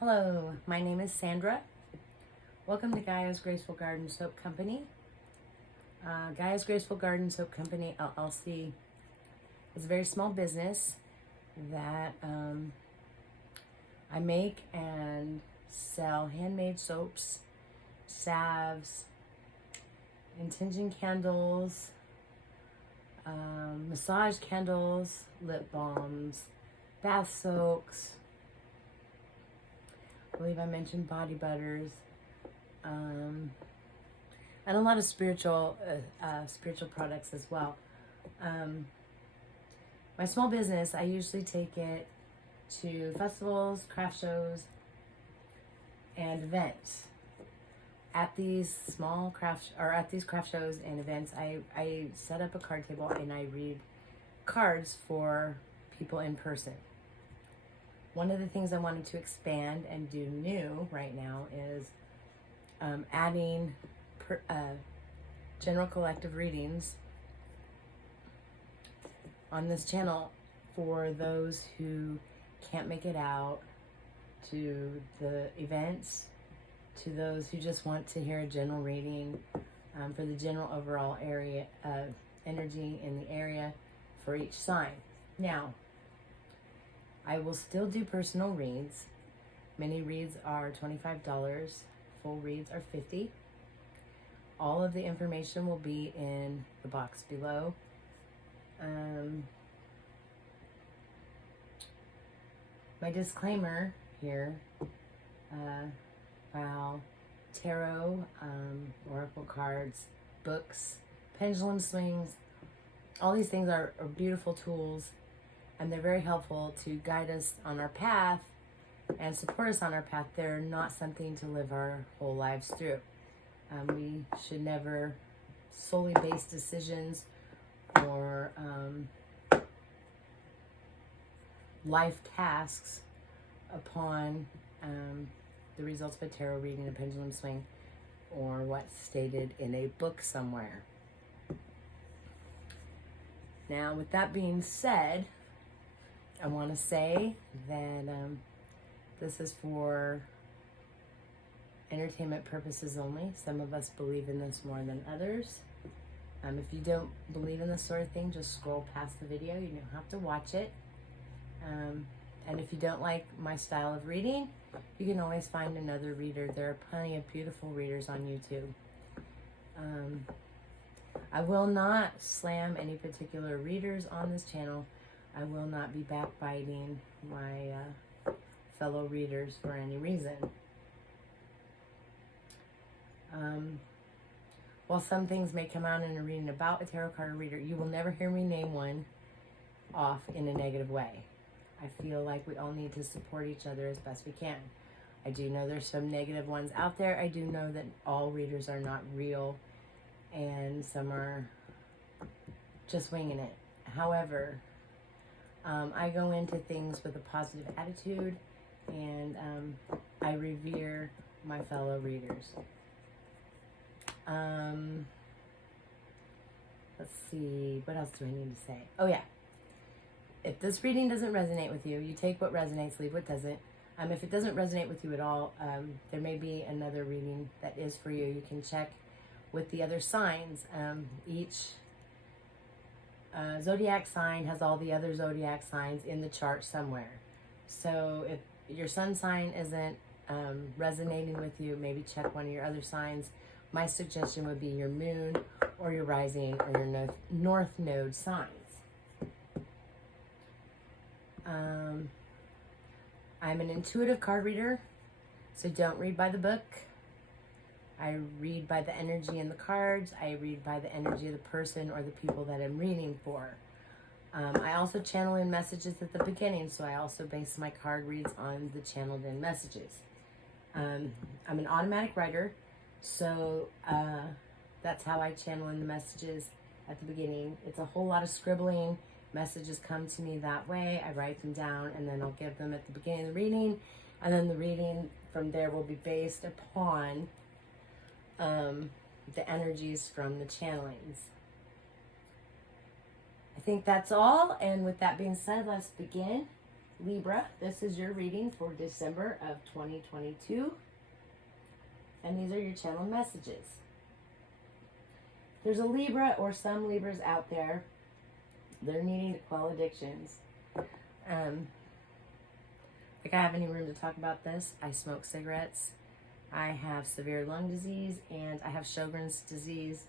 Hello, my name is Sandra. Welcome to Gaia's Graceful Garden Soap Company. Gaia's Graceful Garden Soap Company, LLC, is a very small business that I make and sell handmade soaps, salves, intention candles, massage candles, lip balms, bath soaks. I believe I mentioned body butters, and a lot of spiritual products as well. My small business, I usually take it to festivals, craft shows, and events. At these craft shows and events, I set up a card table and I read cards for people in person. One of the things I wanted to expand and do new right now is adding general collective readings on this channel for those who can't make it out to the events, to those who just want to hear a general reading for the general overall area energy in the area for each sign. Now, I will still do personal reads. Mini reads are $25. Full reads are $50. All of the information will be in the box below. My disclaimer here, while tarot, oracle cards, books, pendulum swings, all these things are beautiful tools, and they're very helpful to guide us on our path and support us on our path. They're not something to live our whole lives through. We should never solely base decisions or life tasks upon the results of a tarot reading, a pendulum swing, or what's stated in a book somewhere. Now, with that being said, I want to say that this is for entertainment purposes only. Some of us believe in this more than others. If you don't believe in this sort of thing, just scroll past the video. You don't have to watch it. And if you don't like my style of reading, you can always find another reader. There are plenty of beautiful readers on YouTube. I will not slam any particular readers on this channel. I will not be backbiting my fellow readers for any reason. While some things may come out in a reading about a tarot card reader, you will never hear me name one off in a negative way. I feel like we all need to support each other as best we can. I do know there's some negative ones out there. I do know that all readers are not real, and some are just winging it. However, I go into things with a positive attitude, and I revere my fellow readers. Let's see, what else do I need to say? Oh yeah, if this reading doesn't resonate with you, you take what resonates, leave what doesn't. If it doesn't resonate with you at all, there may be another reading that is for you. You can check with the other signs. Each zodiac sign has all the other zodiac signs in the chart somewhere. So if your sun sign isn't resonating with you, maybe check one of your other signs. My suggestion would be your moon or your rising or your north node signs. I'm an intuitive card reader, so don't read by the book. I read by the energy in the cards. I read by the energy of the person or the people that I'm reading for. I also channel in messages at the beginning, so I also base my card reads on the channeled in messages. I'm an automatic writer, so that's how I channel in the messages at the beginning. It's a whole lot of scribbling. Messages come to me that way. I write them down, and then I'll give them at the beginning of the reading, and then the reading from there will be based upon the energies from the channelings. I think that's all, and with that being said, let's begin. Libra, this is your reading for December of 2022. And these are your channel messages. There's a Libra or some Libras out there. They're needing to quell addictions. Like I have any room to talk about this. I smoke cigarettes. I have severe lung disease and I have Sjogren's disease.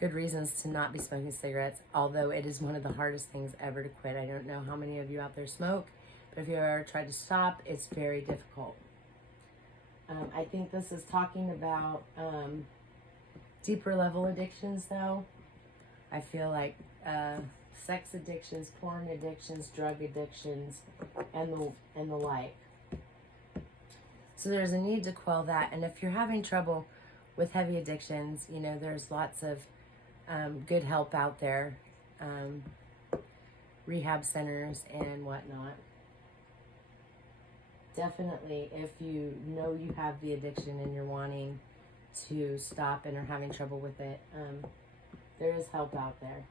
Good reasons to not be smoking cigarettes, although it is one of the hardest things ever to quit. I don't know how many of you out there smoke, but if you ever tried to stop, it's very difficult. I think this is talking about deeper level addictions though. I feel like sex addictions, porn addictions, drug addictions, and the like. So there's a need to quell that. And if you're having trouble with heavy addictions, you know, there's lots of good help out there, rehab centers and whatnot. Definitely, if you know you have the addiction and you're wanting to stop and are having trouble with it, there is help out there.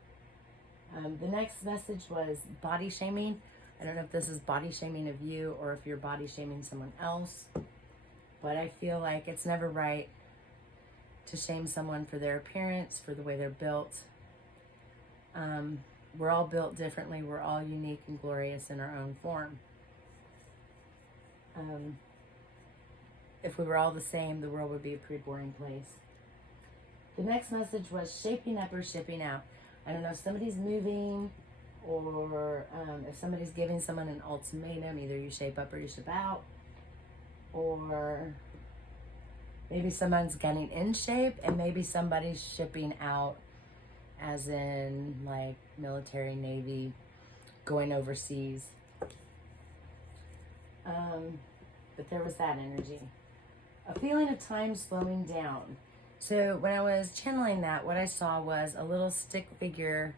The next message was body shaming. I don't know if this is body shaming of you or if you're body shaming someone else, but I feel like it's never right to shame someone for their appearance, for the way they're built. We're all built differently. We're all unique and glorious in our own form. If we were all the same, the world would be a pretty boring place. The next message was shaping up or shipping out. I don't know if somebody's moving or if somebody's giving someone an ultimatum, either you shape up or you ship out, or maybe someone's getting in shape and maybe somebody's shipping out, as in like military, Navy, going overseas. But there was that energy. A feeling of time slowing down. So when I was channeling that, what I saw was a little stick figure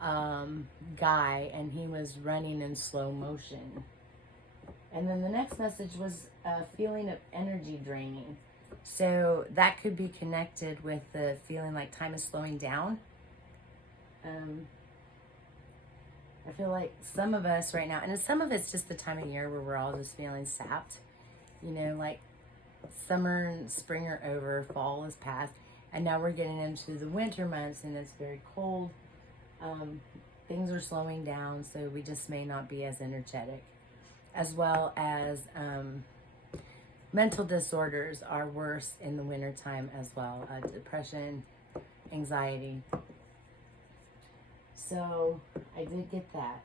guy, and he was running in slow motion. And then the next message was a feeling of energy draining. So that could be connected with the feeling like time is slowing down. I feel like some of us right now, and some of it's just the time of year where we're all just feeling sapped. You know, like summer and spring are over, fall is past, and now we're getting into the winter months and it's very cold. Things are slowing down, so we just may not be as energetic. As well as mental disorders are worse in the wintertime as well. Depression, anxiety. So I did get that.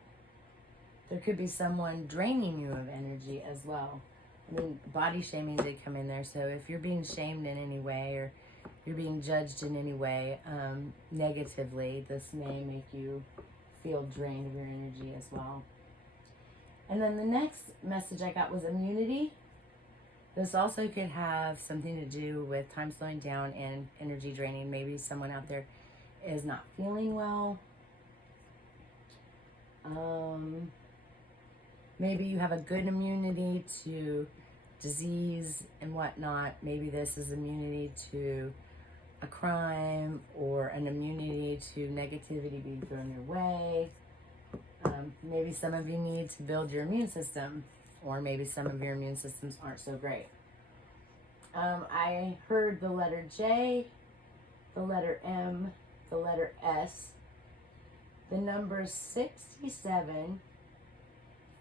There could be someone draining you of energy as well. I mean, body shaming did come in there. So if you're being shamed in any way or you're being judged in any way negatively, this may make you feel drained of your energy as well. And then the next message I got was immunity. This also could have something to do with time slowing down and energy draining. Maybe someone out there is not feeling well. Maybe you have a good immunity to disease and whatnot. Maybe this is immunity to a crime or an immunity to negativity being thrown your way. Maybe some of you need to build your immune system, or maybe some of your immune systems aren't so great. I heard the letter J, the letter M, the letter S, the numbers 67,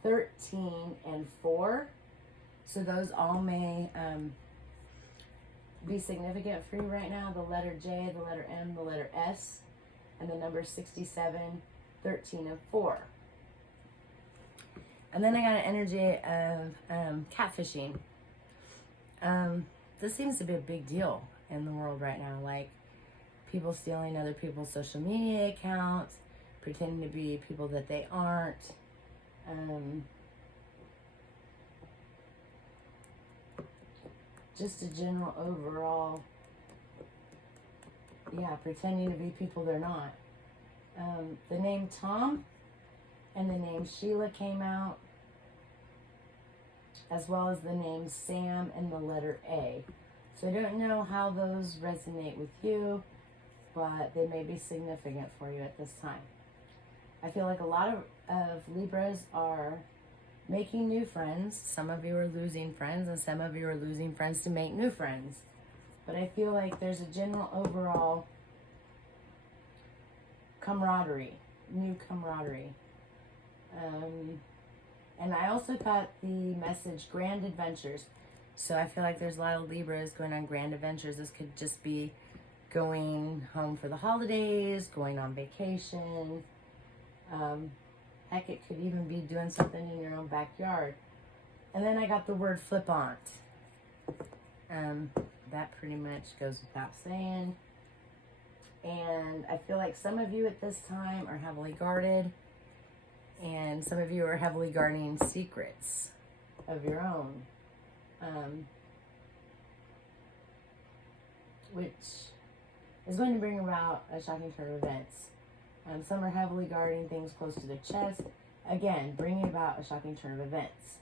13, and 4. So those all may be significant for you right now. The letter J, the letter M, the letter S, and the numbers 67, 13, and 4. And then I got an energy of catfishing. This seems to be a big deal in the world right now. Like people stealing other people's social media accounts, pretending to be people that they aren't. Just a general overall, pretending to be people they're not. The name Tom and the name Sheila came out, as well as the name Sam and the letter A. So I don't know how those resonate with you, but they may be significant for you at this time. I feel like a lot of Libras are making new friends. Some of you are losing friends, and some of you are losing friends to make new friends. But I feel like there's a general overall camaraderie, new camaraderie. And I also got the message grand adventures. So I feel like there's a lot of Libras going on grand adventures. This could just be going home for the holidays, going on vacation. Heck, it could even be doing something in your own backyard. And then I got the word flippant. That pretty much goes without saying. And I feel like some of you at this time are heavily guarded. And some of you are heavily guarding secrets of your own. Which is going to bring about a shocking turn of events. Some are heavily guarding things close to the chest. Again, bringing about a shocking turn of events.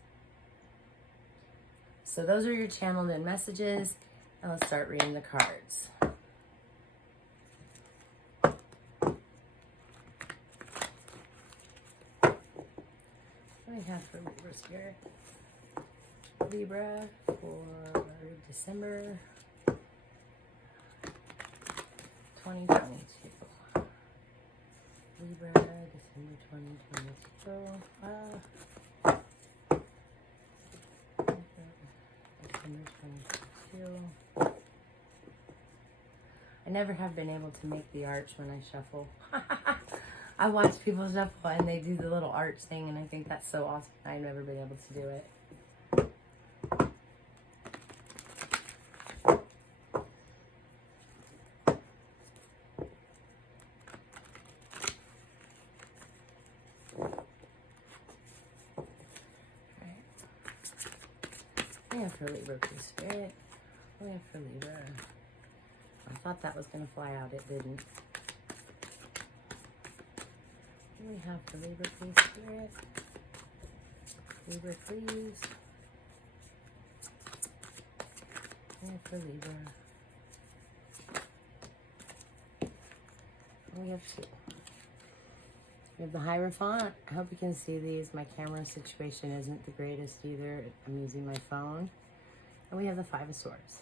So those are your channeled in messages. And let's start reading the cards. What do we have for Libra Spirit? Libra for December 2022. Libra, December 2022. December 2022. I never have been able to make the arch when I shuffle. I watch people shuffle and they do the little arch thing, and I think that's so awesome. I've never been able to do it. For Libra, please, Spirit. What do we have for Libra? I thought that was going to fly out. It didn't. What do we have for Libra, please, Spirit? Libra, please. And for Libra. We have two. We have the Hierophant. I hope you can see these. My camera situation isn't the greatest either. I'm using my phone. And we have the Five of Swords.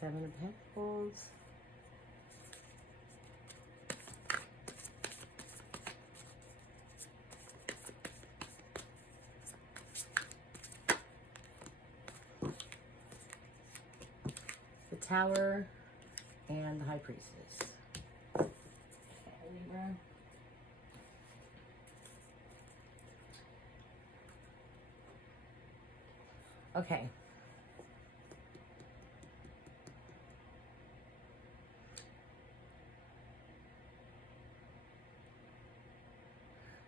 Seven of Pentacles. The Tower and the High Priestess. Okay, Libra. Okay.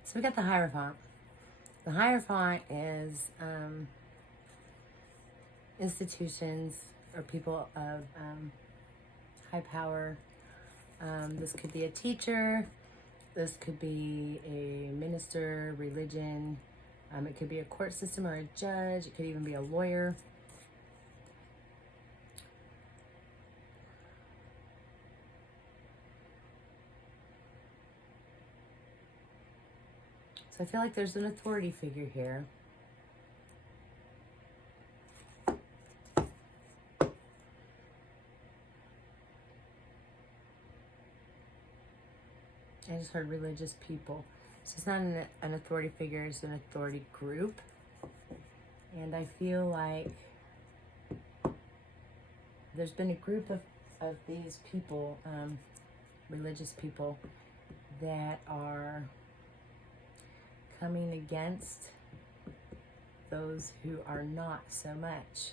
So we got the Hierophant. The Hierophant is institutions or people of high power. This could be a teacher. This could be a minister, religion. It could be a court system or a judge. It could even be a lawyer. So I feel like there's an authority figure here. I just heard religious people. So it's not an authority figure, it's an authority group. And I feel like there's been a group of these people, religious people, that are coming against those who are not so much.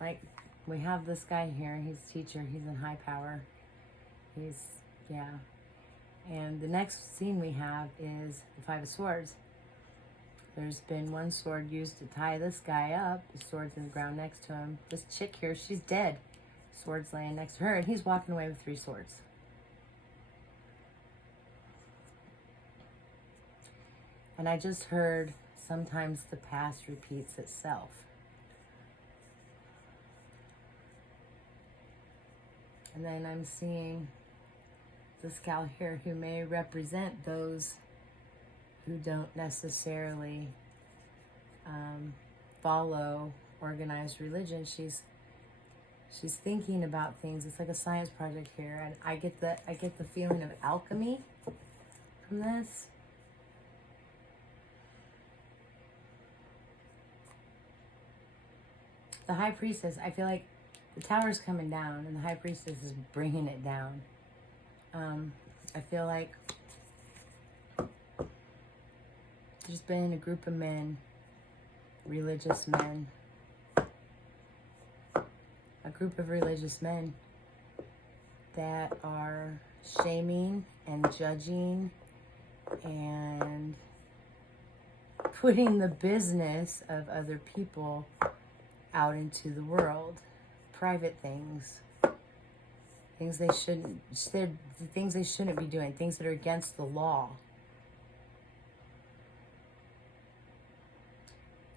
Like we have this guy here, he's a teacher, he's in high power. And the next scene we have is the Five of Swords. There's been one sword used to tie this guy up. The sword's in the ground next to him. This chick here, she's dead. Sword's laying next to her, and he's walking away with 3 swords. And I just heard, sometimes the past repeats itself. And then I'm seeing this gal here who may represent those who don't necessarily follow organized religion. She's thinking about things. It's like a science project here, and I get the feeling of alchemy from this. The High Priestess, I feel like the tower's coming down and the High Priestess is bringing it down. I feel like there's been a group of men, religious men, a group of religious men that are shaming and judging and putting the business of other people out into the world. Private things. Things they shouldn't, the things they shouldn't be doing. Things that are against the law.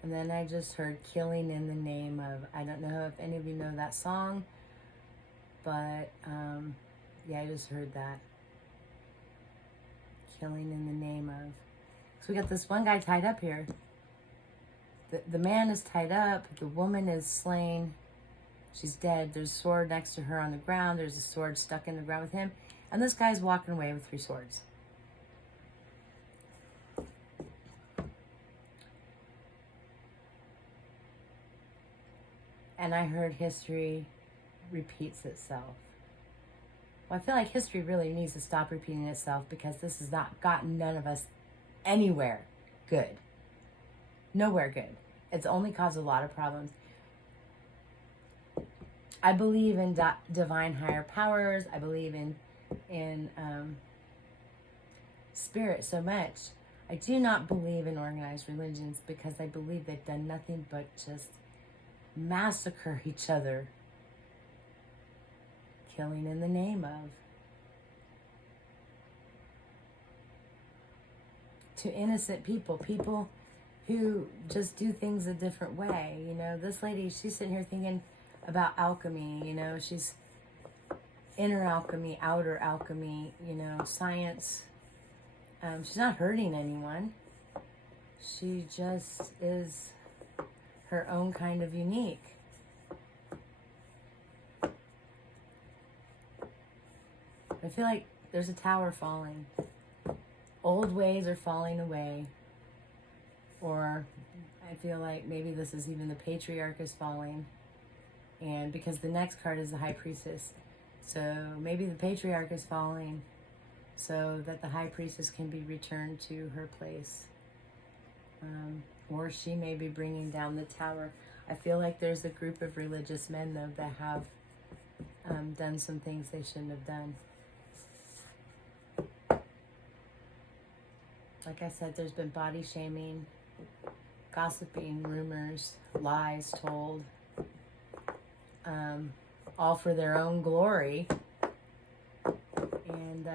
And then I just heard killing in the name of, I don't know if any of you know that song, but yeah, I just heard that. Killing in the name of. So we got this one guy tied up here. The man is tied up, the woman is slain, she's dead, there's a sword next to her on the ground, there's a sword stuck in the ground with him, and this guy's walking away with 3 swords. And I heard history repeats itself. Well, I feel like history really needs to stop repeating itself, because this has not gotten none of us anywhere good. Nowhere good. It's only caused a lot of problems. I believe in divine higher powers. I believe in spirit so much. I do not believe in organized religions, because I believe they've done nothing but just massacre each other. Killing in the name of. To innocent people. People who just do things a different way. You know, this lady, she's sitting here thinking about alchemy. You know, she's inner alchemy, outer alchemy, you know, science. She's not hurting anyone. She just is her own kind of unique. I feel like there's a tower falling. Old ways are falling away. Or I feel like maybe this is even the patriarch is falling. And because the next card is the High Priestess. So maybe the patriarch is falling so that the High Priestess can be returned to her place. Or she may be bringing down the tower. I feel like there's a group of religious men, though, that have done some things they shouldn't have done. Like I said, there's been body shaming, gossiping, rumors, lies told, all for their own glory. And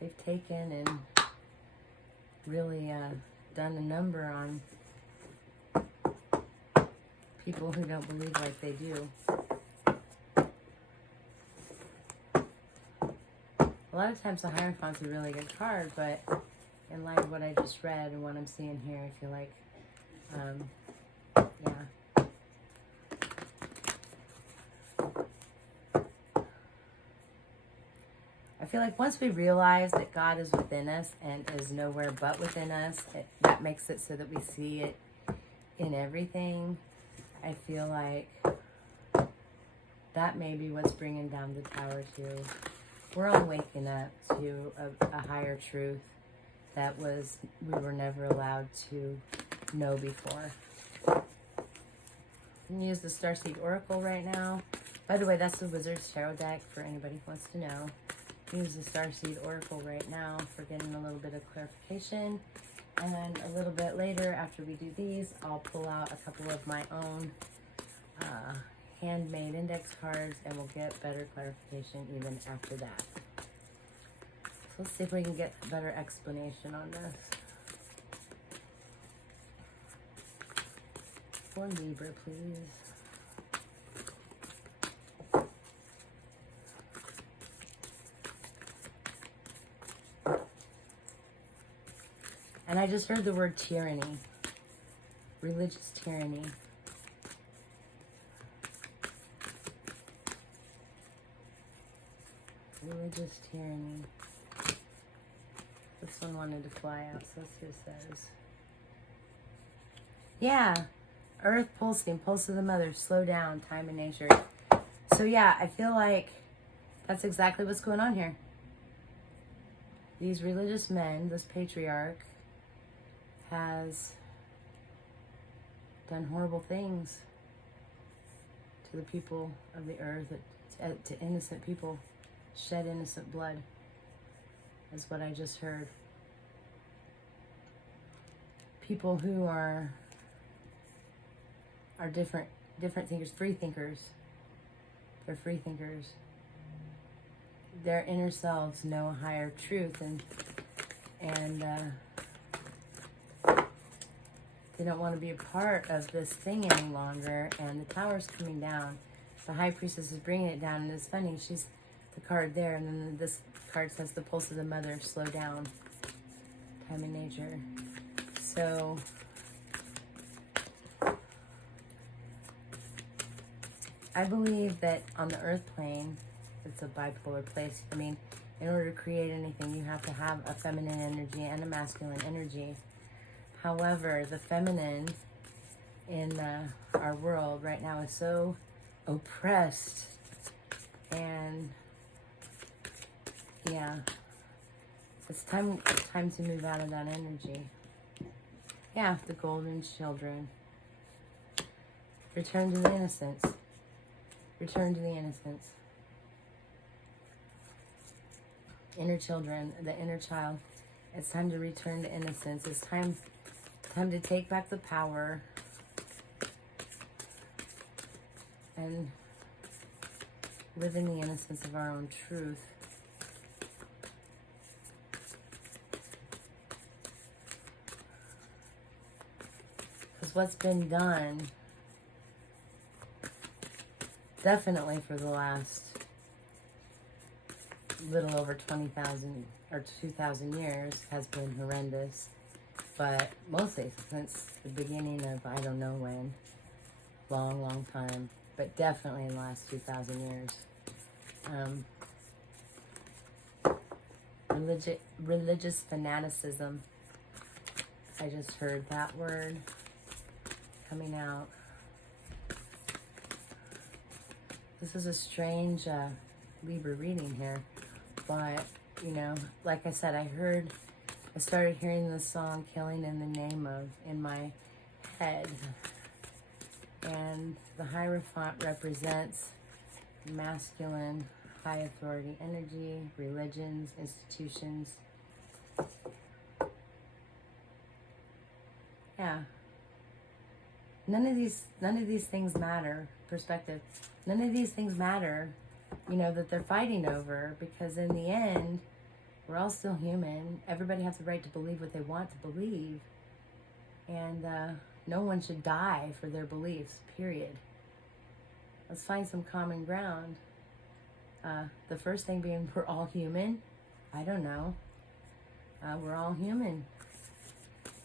they've taken and really done a number on people who don't believe like they do. A lot of times the Hierophant's a really good card, but in light of what I just read and what I'm seeing here, I feel like, yeah. I feel like once we realize that God is within us and is nowhere but within us, that makes it so that we see it in everything. I feel like that may be what's bringing down the tower too. We're all waking up to a higher truth that we were never allowed to know before. I'm going to use the Starseed Oracle right now. By the way, that's the Wizard's Tarot deck for anybody who wants to know. Use the Starseed Oracle right now for getting a little bit of clarification. And then a little bit later, after we do these, I'll pull out a couple of my own handmade index cards, and we'll get better clarification even after that. So let's see if we can get a better explanation on this. For Libra, please. And I just heard the word tyranny. Religious tyranny. Religious tyranny. This one wanted to fly out, so let's see what it says. Yeah. Earth pulsing, pulse of the mother, slow down, time and nature. So yeah, I feel like that's exactly what's going on here. These religious men, this patriarch, has done horrible things to the people of the earth, to innocent people, shed innocent blood, is what I just heard. People who are different thinkers, free thinkers. They're free thinkers. Their inner selves know a higher truth, and they don't want to be a part of this thing any longer. And the tower's coming down. The high priestess is bringing it down, and it's funny. She's the card there, and then this card says the pulse of the mother, slow down, time and nature. So I believe that on the earth plane, it's a bipolar place. I mean, in order to create anything, you have to have a feminine energy and a masculine energy. However, the feminine in our world right now is so oppressed, and yeah, it's time to move out of that energy. Yeah, the golden children. Return to the innocence. Return to the innocence. Inner children, the inner child. It's time to return to innocence. It's time to take back the power and live in the innocence of our own truth. Because what's been done, definitely for the last little over 20,000 or 2,000 years, has been horrendous. But mostly since the beginning of, I don't know when, long time, but definitely in the last 2,000 years. Religious fanaticism. I just heard that word coming out. This is a strange Libra reading here, but you know, like I said, I started hearing the song "Killing in the Name of" in my head, and the Hierophant represents masculine, high authority energy, religions, institutions. Yeah. None of these things matter. Perspective. None of these things matter, you know, that they're fighting over, because in the end, we're all still human. Everybody has the right to believe what they want to believe. And no one should die for their beliefs, period. Let's find some common ground. The first thing being, we're all human. I don't know. We're all human.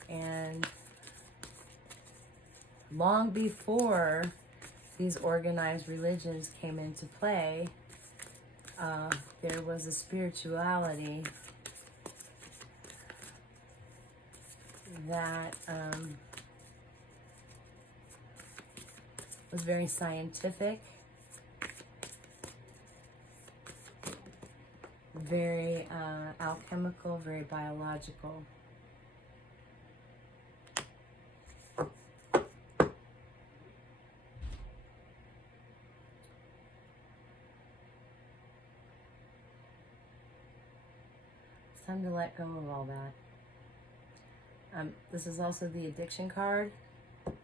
And long before these organized religions came into play, there was a spirituality that was very scientific, very alchemical, very biological. It's time to let go of all that. This is also the addiction card.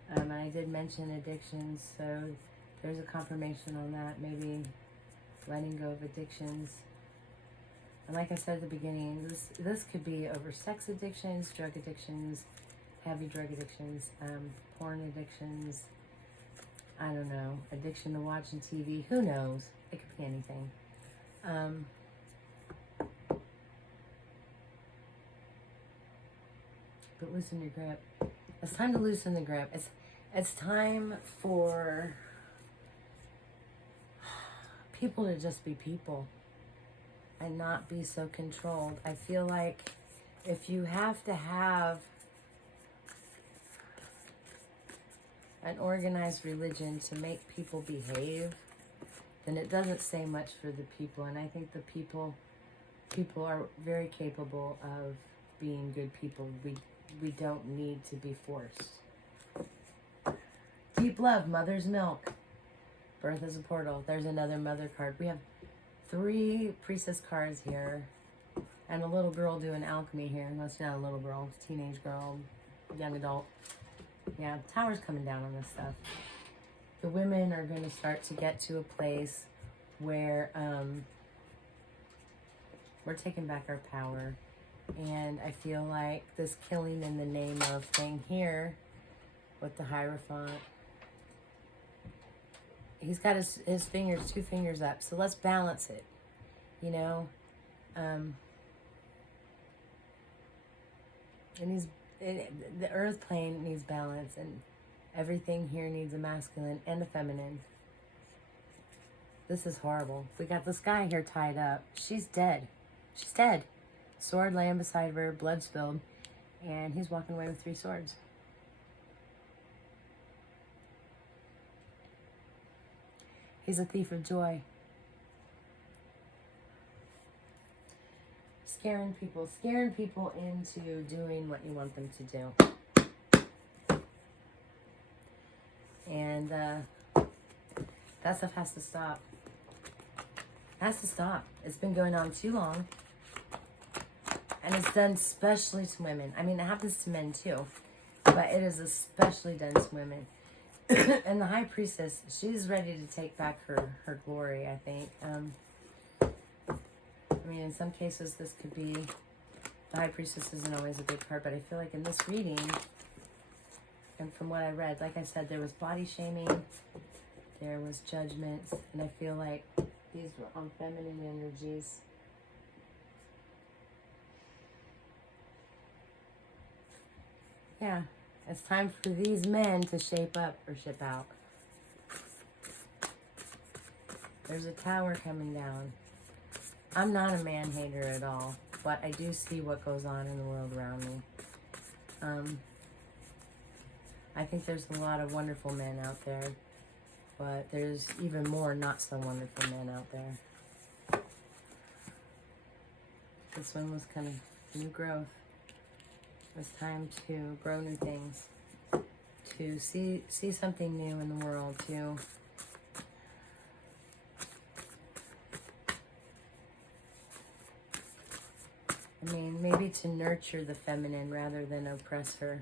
And I did mention addictions, so there's a confirmation on that. Maybe letting go of addictions. And like I said at the beginning, this could be over sex addictions, drug addictions, heavy drug addictions, porn addictions, I don't know, addiction to watching TV, who knows? It could be anything. But loosen your grip. It's time to loosen the grip. It's time for people to just be people and not be so controlled. I feel like if you have to have an organized religion to make people behave, then it doesn't say much for the people. And I think the people are very capable of being good people. We don't need to be forced. Deep love, mother's milk. Birth is a portal. There's another mother card. We have 3 priestess cards here. And a little girl doing alchemy here. No, it's not a little girl. It's a teenage girl. Young adult. Yeah, tower's coming down on this stuff. The women are going to start to get to a place where we're taking back our power. And I feel like this killing in the name of thing here with the Hierophant, he's got his fingers, 2 fingers up. So let's balance it, you know. And the earth plane needs balance, and everything here needs a masculine and a feminine. This is horrible. We got this guy here tied up. She's dead. She's dead. Sword laying beside her, blood spilled, and he's walking away with 3 swords. He's a thief of joy. Scaring people into doing what you want them to do. And that stuff has to stop. Has to stop. It's been going on too long. And it's done especially to women. I mean, it happens to men too. But it is especially done to women. And the High Priestess, she's ready to take back her glory, I think. I mean, in some cases, this could be... The High Priestess isn't always a big card, but I feel like in this reading, and from what I read, like I said, there was body shaming, there was judgments, and I feel like these were on feminine energies. Yeah, it's time for these men to shape up or ship out. There's a tower coming down. I'm not a man hater at all, but I do see what goes on in the world around me. I think there's a lot of wonderful men out there, but there's even more not so wonderful men out there. This one was kind of new growth. It's time to grow new things, to see something new in the world, to I mean, maybe to nurture the feminine rather than oppress her.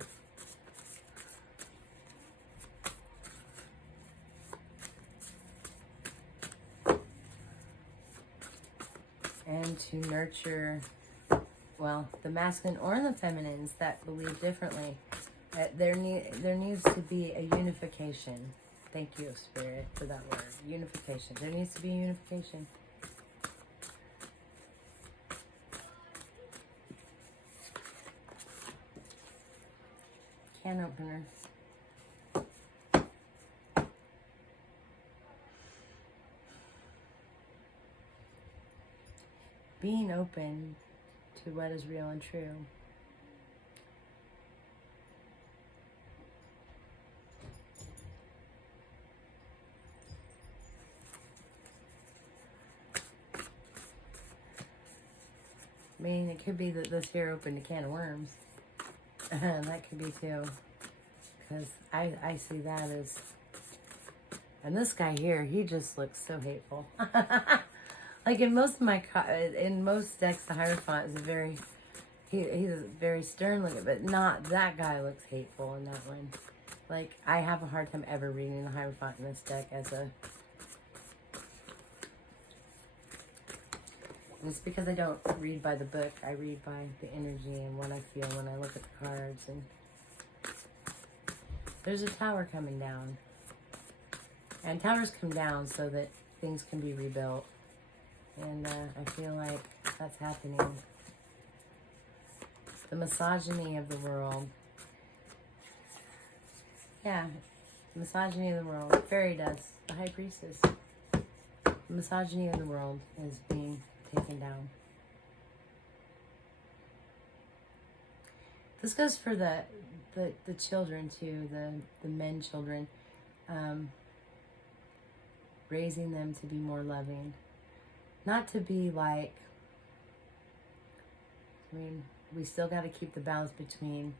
And to nurture, well, the masculine or the feminines that believe differently. There needs to be a unification. Thank you, Spirit, for that word. Unification. There needs to be unification. Can opener. Being open to what is real and true. I mean, it could be that this here opened a can of worms. That could be too. Because I see that as... And this guy here, he just looks so hateful. Like in most of my... In most decks, the Hierophant is a very He's very stern looking, but not that guy looks hateful in that one. Like, I have a hard time ever reading the Hierophant in this deck as a... And it's because I don't read by the book. I read by the energy and what I feel when I look at the cards. And there's a tower coming down. And towers come down so that things can be rebuilt. And I feel like that's happening. The misogyny of the world. Yeah, the misogyny of the world. Fairy dust, the High Priestess. The misogyny of the world is being taken down. This goes for the children too, the men children. Raising them to be more loving. Not to be like, I mean, we still got to keep the balance between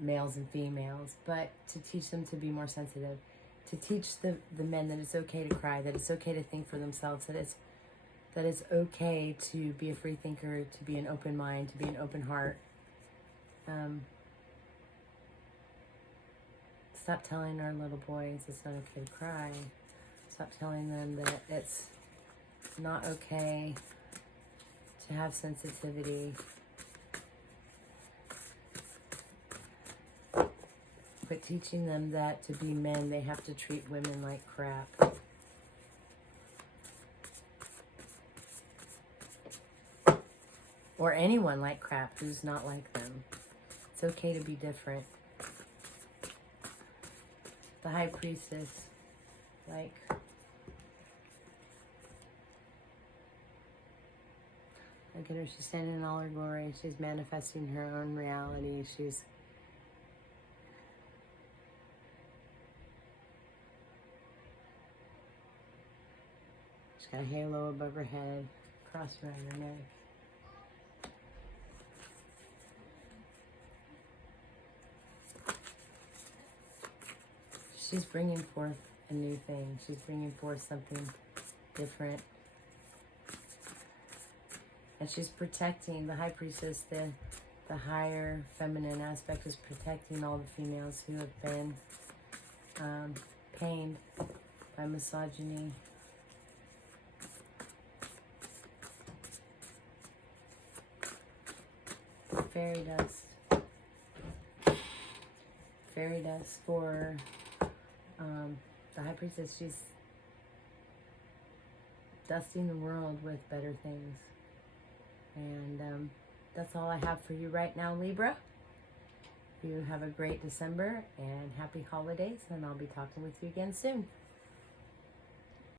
males and females, but to teach them to be more sensitive, to teach the men that it's okay to cry, that it's okay to think for themselves, that it's okay to be a free thinker, to be an open mind, to be an open heart. Stop telling our little boys it's not okay to cry. Stop telling them that it's not okay to have sensitivity. But teaching them that to be men, they have to treat women like crap. Or anyone like crap who's not like them. It's okay to be different. The High Priestess, like... Look at her, she's standing in all her glory. She's manifesting her own reality. She's got a halo above her head, cross around her neck. She's bringing forth a new thing. She's bringing forth something different. And she's protecting, the High Priestess, the higher feminine aspect is protecting all the females who have been pained by misogyny. Fairy dust. Fairy dust for the High Priestess. She's dusting the world with better things. And that's all I have for you right now, Libra. You have a great December and happy holidays, and I'll be talking with you again soon.